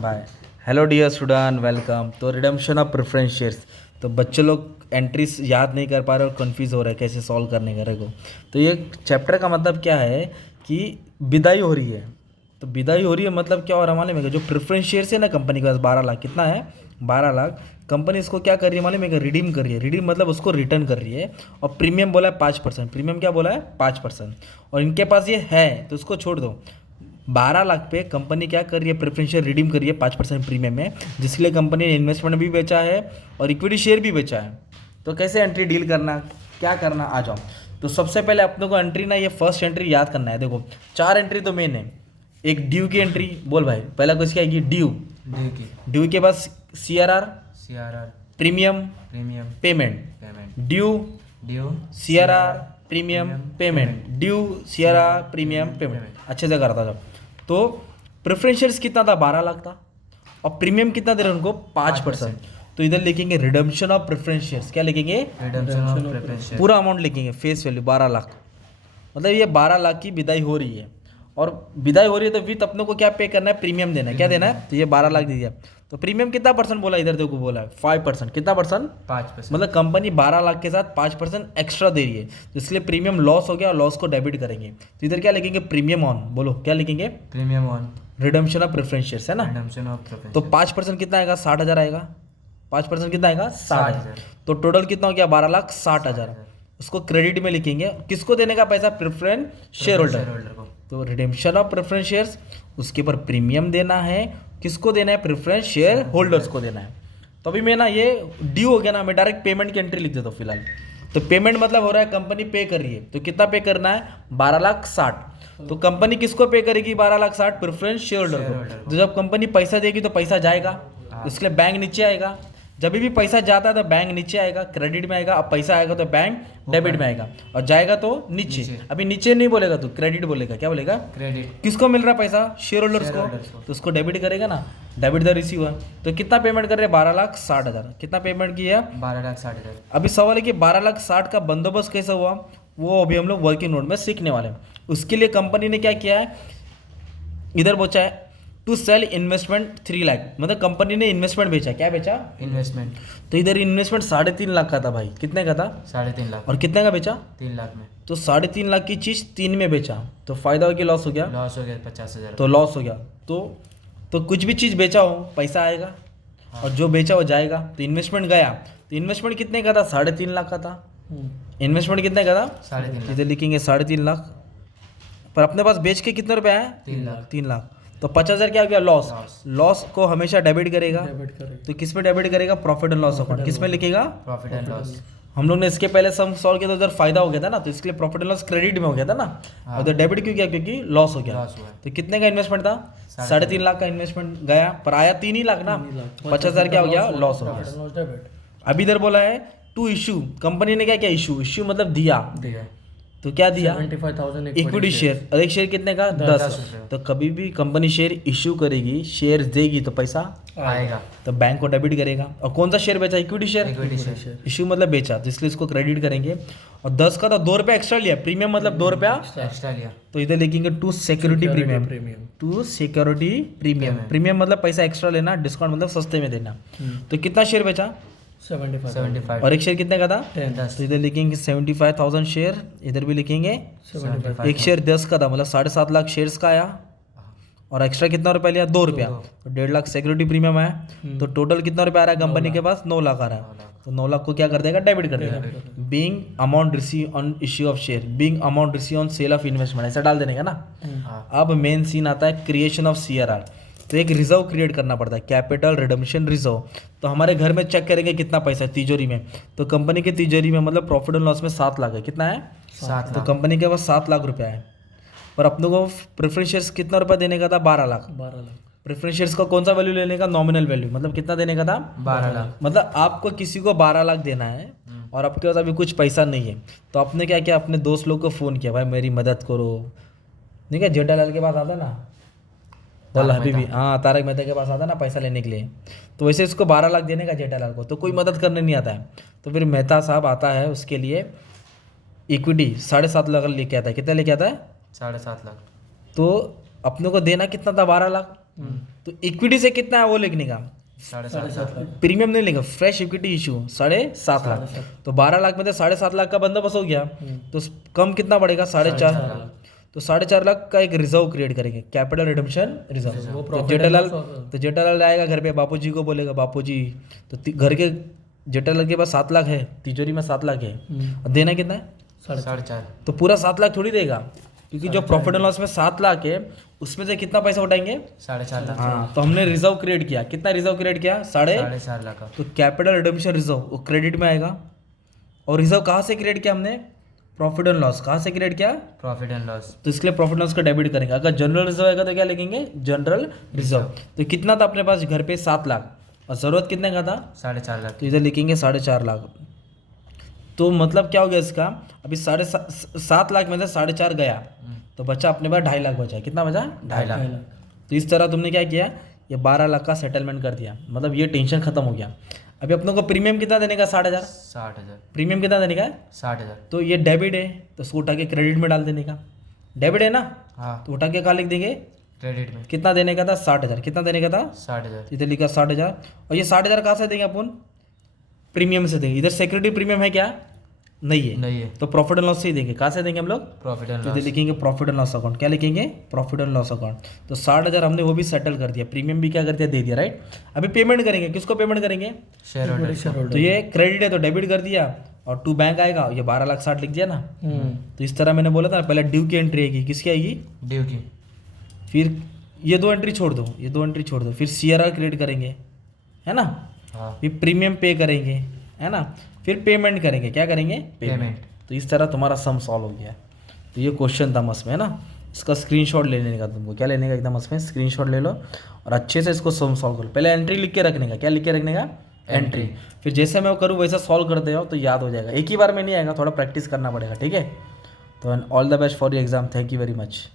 Bye. Hello dear student, welcome. तो redemption of preference shares. तो बच्चे लोग एंट्रीज याद नहीं कर पा रहे और कंफ्यूज हो रहे हैं कैसे सॉल्व करने का को। तो ये चैप्टर का मतलब क्या है कि विदाई हो रही है। तो विदाई हो रही है मतलब क्या हो रहा है मालूम है कि जो प्रेफरेंस शेयर्स है ना कंपनी के पास 12 लाख, कितना है 12 लाख। कंपनी इसको क्या कर रही है मालूम है कि रिडीम कर रही है। रिडीम मतलब उसको रिटर्न कर रही है। और प्रीमियम बोला है 5%। प्रीमियम क्या बोला है 5%। और इनके पास ये है तो उसको छोड़ दो। 12 लाख पे कंपनी क्या कर रही है, प्रेफरेंशियल रिडीम कर रही है 5% प्रीमियम में, जिसके लिए कंपनी ने इन्वेस्टमेंट भी बेचा है और इक्विटी शेयर भी बेचा है। तो कैसे एंट्री डील करना, क्या करना, आ जाओ। तो सबसे पहले अपने को एंट्री ना, ये फर्स्ट एंट्री याद करना है। देखो 4 एंट्री तो मेन है। एक ड्यू की एंट्री, बोल भाई पहला कुछ क्या आएगी, ड्यू। ड्यू की ड्यू के पास CRR, CRR premium, premium payment. Payment due, due CRR, premium, payment. Due, CRR, premium, payment. अच्छे से करता जब। तो प्रेफरेंशियल्स कितना था 12 लाख था। और प्रीमियम कितना दे रहे हैं उनको 5%। तो इधर लिखेंगे रिडम्पशन ऑफ प्रेफरेंशियल्स। क्या लिखेंगे, रिडम्पशन ऑफ प्रेफरेंस पूरा अमाउंट लिखेंगे, फेस वैल्यू 12 लाख। मतलब ये 12 लाख की विदाई हो रही है। और विदाई हो रही है तो विथ अपने को क्या पे करना है, प्रीमियम देना है। क्या देना है, तो ये 12 लाख दे दिया। तो प्रीमियम कितना परसेंट बोला, इधर देखो बोला है 5%। कितना परसेंट, 5%। मतलब कंपनी 12 लाख के साथ 5% एक्स्ट्रा दे रही है। तो इसलिए प्रीमियम लॉस हो गया और लॉस को डेबिट करेंगे। तो इधर क्या लिखेंगे, प्रीमियम ऑन, बोलो क्या लिखेंगे, premium on redemption of preference shares, है ना। Redemption of preference. तो 5% कितना आएगा, 60,000 आएगा। 5% कितना आएगा, 60,000। 60,000। तो टोटल कितना हो गया, 12,60,000। उसको क्रेडिट में लिखेंगे। किसको देने का पैसा, प्रेफरेंस शेयर होल्डर। को तो रिडेम्पशन ऑफ प्रेफरेंस शेयर्स, उसके ऊपर प्रीमियम देना है। किसको देना है, प्रेफरेंस शेयर होल्डर्स को देना है। तो अभी मैं ना ये ड्यू हो गया ना, मैं डायरेक्ट पेमेंट की एंट्री लिख देता हूँ फिलहाल। तो पेमेंट मतलब हो रहा है कंपनी पे कर रही है। तो कितना पे करना है, 12,60,000। तो कंपनी किसको पे करेगी 12,60,000, प्रेफरेंस शेयर होल्डर को। तो जब कंपनी पैसा देगी तो पैसा जाएगा, इसके लिए बैंक नीचे आएगा। जब भी पैसा जाता है तो बैंक नीचे आएगा, क्रेडिट में आएगा। अब पैसा आएगा तो बैंक डेबिट में आएगा, और जाएगा तो नीचे। अभी नीचे नहीं बोलेगा तू, क्रेडिट बोलेगा। क्या बोलेगा, क्रेडिट किसको मिल रहा है पैसा, शेयर होल्डर्स Shareholders को। को। तो उसको डेबिट करेगा ना, डेबिट द रिसीवर। तो कितना पेमेंट कर रहे हैं, 12,60,000। कितना पेमेंट किया। 12,60,000। अभी सवाल है कि 12,60,000 का बंदोबस्त कैसा हुआ, वो अभी हम लोग वर्किंग नोट में सीखने वाले हैं। उसके लिए कंपनी ने क्या किया है, इधर बोचा है टू सेल इन्वेस्टमेंट 3 लाख। मतलब कंपनी ने इन्वेस्टमेंट बेचा। क्या बेचा, इन्वेस्टमेंट तो इधर इन्वेस्टमेंट 3.5 लाख का था भाई। कितने का था, 3.5 लाख और कितने का बेचा, 3 लाख में। तो 3.5 लाख की चीज़ 3 में बेचा। तो फायदा हो गया, लॉस हो गया, लॉस हो गया 50,000। तो लॉस हो गया। तो कुछ भी चीज़ बेचा हो पैसा आएगा, और जो बेचा वो जाएगा। तो इन्वेस्टमेंट गया, तो इन्वेस्टमेंट कितने का था, 3.5 लाख का था। इन्वेस्टमेंट कितने का था, 3.5 लाख। इधर लिखेंगे 3.5 लाख। पर अपने पास बेच के कितने रुपए आए, 3 लाख। 3 लाख। तो 50,000 क्या हो गया, लॉस। Loss। लॉस को हमेशा डेबिट करेगा। तो किस में डेबिट करेगा, प्रॉफिट एंड लॉस अकाउंट। किस में लिखेगा, प्रॉफिट एंड लॉस। हम लोग ने इसके पहले सम सॉल्व किया तो उधर फायदा हो गया था ना, तो इसके लिए प्रॉफिट एंड लॉस क्रेडिट में हो गया था ना। हाँ। उधर डेबिट क्यों किया, क्योंकि लॉस हो गया। लॉस हुआ। तो कितने का इन्वेस्टमेंट था, 3.5 लाख का इन्वेस्टमेंट गया, पर आया 3 ही लाख ना। 50,000 क्या हो गया, लॉस हो गया। अभी इधर बोला है टू इशू, कंपनी ने क्या किया, इशू। इशू मतलब दिया। दिया तो क्या दिया, 75,000 इक्विटी शेयर। और एक शेयर कितने का, 10। रुपये। तो कभी भी कंपनी शेयर इशू करेगी, शेयर देगी तो पैसा, आएगा तो बैंक को डेबिट करेगा। और कौन सा शेयर बेचा, equity share. Equity share issue मतलब बेचा, तो इसलिए इसको क्रेडिट करेंगे। और 10 का तो 2 रुपया एक्स्ट्रा लिया, प्रीमियम मतलब 2 रुपया। एक्स्ट्रा लिया। तो इधर लिखेंगे to security premium. To security premium. Premium मतलब पैसा एक्स्ट्रा लेना, डिस्काउंट मतलब सस्ते में देना। तो कितना शेयर बेचा, 75 और एक शेयर कितने का था, 10 तो इधर लिखेंगे 75,000 शेयर। इधर भी लिखेंगे 75। एक शेयर 10 का था, मतलब 7.5 लाख शेयर्स का आया। और एक्स्ट्रा कितना रुपया लिया, 2 रुपया। तो 1.5 लाख सिक्योरिटी प्रीमियम आया। तो टोटल कितना रुपया आ रहा है कंपनी के पास, 9 लाख आ रहा है। तो 9 लाख को क्या कर देगा, डेबिट कर देगा। Being amount receive on issue of share, being amount receive on sale of investment, ऐसा डाल देने का ना। हाँ। अब मेन सीन आता है क्रिएशन ऑफ CRR। तो एक रिजर्व क्रिएट करना पड़ता है, कैपिटल रिडम्पशन रिजर्व। तो हमारे घर में चेक करेंगे कितना पैसा है तिजोरी में। तो कंपनी की तिजोरी में मतलब प्रॉफिट एंड लॉस में 7 लाख है। कितना है, 7 तो लाख। कंपनी के पास 7 लाख रुपया है। पर अपने को प्रेफरेंस शेयर्स कितना रुपया देने का था, 12 लाख। 12 लाख। प्रेफरेंस शेयर्स का कौन सा वैल्यू लेने का, नॉमिनल वैल्यू। मतलब कितना देने का था, 12 लाख। मतलब आपको किसी को 12 लाख देना है और आपके पास अभी कुछ पैसा नहीं है। तो आपने क्या किया, अपने दोस्त लोग को फ़ोन किया, भाई मेरी मदद करो। नहीं क्या, जेठालाल के पास आता ना, बोला हबीबी, हाँ तारक मेहता के पास आता ना पैसा लेने के लिए। तो वैसे इसको 12 लाख देने का जेठालाल को, तो कोई मदद करने नहीं आता है। तो फिर मेहता साहब आता है, उसके लिए इक्विटी 7.5 लाख लेके आता है। कितना लेके आता है, 7.5 लाख। तो अपने को देना कितना था, 12 लाख। तो इक्विटी से कितना है वो लिखने का, 7.5 प्रीमियम नहीं लिखा, फ्रेश इक्विटी इशू 7.5 लाख। तो 12 लाख में से 7.5 लाख का बंदोबस्त हो गया, तो कम कितना पड़ेगा, 4.5। तो 4.5 लाख का एक रिजर्व क्रिएट करेंगे, कैपिटल रिडम्पशन रिजर्व। तो जेठालाल आएगा घर पे, बापूजी को बोलेगा बापूजी, तो घर के जेठालाल के पास 7 लाख है, तिजोरी में 7 लाख है, और देना कितना है, 4.5 तो पूरा 7 लाख थोड़ी देगा, क्योंकि जो प्रॉफिट एंड लॉस में 7 लाख है उसमें से कितना पैसा उठाएंगे, 4.5 लाख। हाँ, तो हमने रिजर्व क्रिएट किया, कितना रिजर्व क्रिएट किया, 4.5 लाख का। तो कैपिटल रिडम्पशन रिजर्व वो क्रेडिट में आएगा। और रिजर्व कहाँ से क्रिएट किया हमने, प्रॉफिट एंड लॉस, कहाँ से क्रिएट किया, प्रॉफिट एंड लॉस। तो इसके लिए प्रॉफिट लॉस का डेबिट करेंगे। अगर जनरल रिजर्व आएगा तो क्या लिखेंगे, जनरल रिजर्व। तो कितना था अपने पास घर पे, 7 लाख, और ज़रूरत कितने का था, 4.5 लाख। तो इधर लिखेंगे 4.5 लाख। तो मतलब क्या हो गया इसका, अभी 7.5 लाख में से 4.5 गया, तो बचा अपने पास 2.5 लाख बचा, कितना बचा, 2.5 लाख। तो इस तरह तुमने क्या किया, ये 12 लाख का सेटलमेंट कर दिया, मतलब ये टेंशन खत्म हो गया। अभी अपनों को प्रीमियम कितना देने का, 60,000, 60,000। प्रीमियम कितना देने का है, 60,000। तो ये डेबिट है, तो उसको उठा के क्रेडिट में डाल देने का, डेबिट है ना, हाँ, तो उठा के कहाँ लिख देंगे, क्रेडिट में। कितना देने का था, 60,000, कितना देने का था, 60,000। इधर लिखा 60,000, और ये 60,000 कहाँ से देंगे अपन, प्रीमियम से देंगे। इधर सिक्योरिटी प्रीमियम है क्या, नहीं है, नहीं है, तो प्रॉफिट एंड लॉस से ही देंगे, कहाँ से देंगे हम लोग, प्रॉफिट एंड तो इधर लॉस। लिखेंगे प्रॉफिट एंड लॉस अकाउंट, क्या लिखेंगे, प्रॉफिट एंड लॉस अकाउंट। तो 60,000 हमने वो भी सेटल कर दिया, प्रीमियम भी क्या कर दिया, दे दिया, राइट। अभी पेमेंट करेंगे, किसको पेमेंट करेंगे, शेयर होल्डर। तो ये क्रेडिट है तो डेबिट कर दिया, और टू बैंक आएगा, ये 12,60,000 लिख दिया ना। तो इस तरह मैंने बोला था पहले ड्यू की एंट्री आएगी, किसकी आएगी, ड्यू की। फिर ये 2 एंट्री छोड़ दो, ये 2 एंट्री छोड़ दो, फिर CRR क्रिएट करेंगे, है ना, हाँ, फिर प्रीमियम पे करेंगे, है ना, फिर पेमेंट करेंगे, क्या करेंगे, पेमेंट। तो इस तरह तुम्हारा सम सॉल्व हो गया। तो ये क्वेश्चन था मस में, है ना, इसका स्क्रीनशॉट ले लेने का तुमको, क्या लेने का एकदम मस में, स्क्रीनशॉट ले लो और अच्छे से इसको सम सॉल्व करो। पहले एंट्री लिख के रखने का, क्या लिख के रखने का, एंट्री। फिर जैसे मैं वो करूँ वैसा सॉल्व करते जाओ तो याद हो जाएगा, एक ही बार में नहीं आएगा, थोड़ा प्रैक्टिस करना पड़ेगा, ठीक है। तो all the best for your exam, thank you very much.